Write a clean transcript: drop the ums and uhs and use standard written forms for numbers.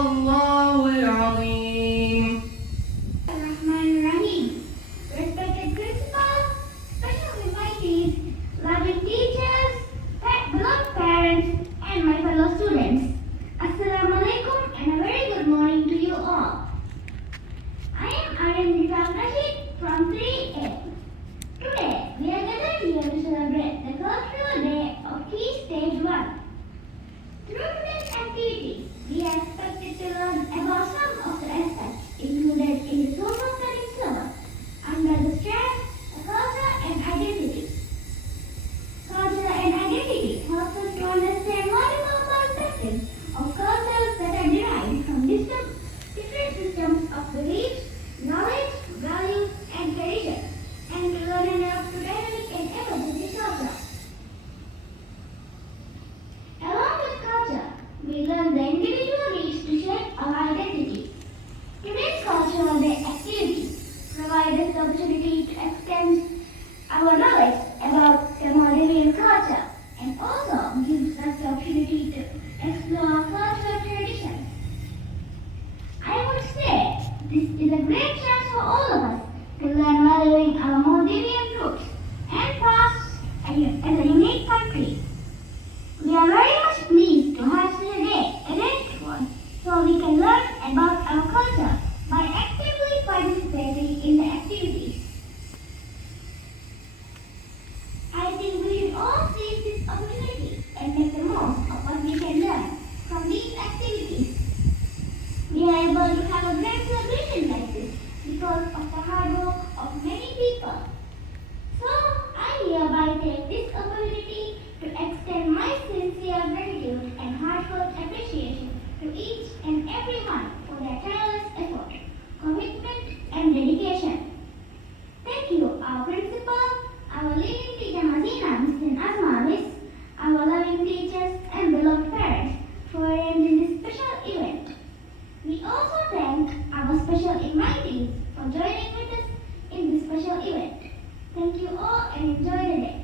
الله العظيم. Rahim. Respected principal, special invitees, loving teachers, beloved parents, and my fellow students. Assalamu alaikum and a very good morning to you all. I am Aryan Rashid from 3A. Today, we are gathered here to celebrate the cultural day of Key Stage 1. Through today's activity, we are expected to learn about some of the aspects included in the Social Studies Syllabus under the strand culture and identity. Culture and identity helps us to understand multiple perspectives of cultures that are derived from different systems of beliefs, knowledge, values, and tradition, and to learn and adapt to dynamic and evolving culture. Along with culture, we learn the individual needs to shape our identity. Today's Cultural Day activity provides us the opportunity to extend our knowledge about the Maldivian culture and also gives us the opportunity to explore cultural traditions. I would say this is a great chance for all of us to learn valuing our Maldivian roots and past as a unique country. We are very much pleased to have such a day arranged for so we can learn about our culture by actively participating in the activities. I think we should all seize this opportunity and make the most of what we can learn from these activities. We are able to have a great celebration like this because of the hard work of many people. So, I hereby take this opportunity to extend my sincere gratitude and heartfelt appreciation to each and everyone for their tireless effort, commitment, and dedication. Thank you, our principal, our leading teacher Mazina, Ms. Asma, our loving teachers and beloved parents for arranging this special event. We also thank our special invitees for joining with us in this special event. Thank you all and enjoy the day.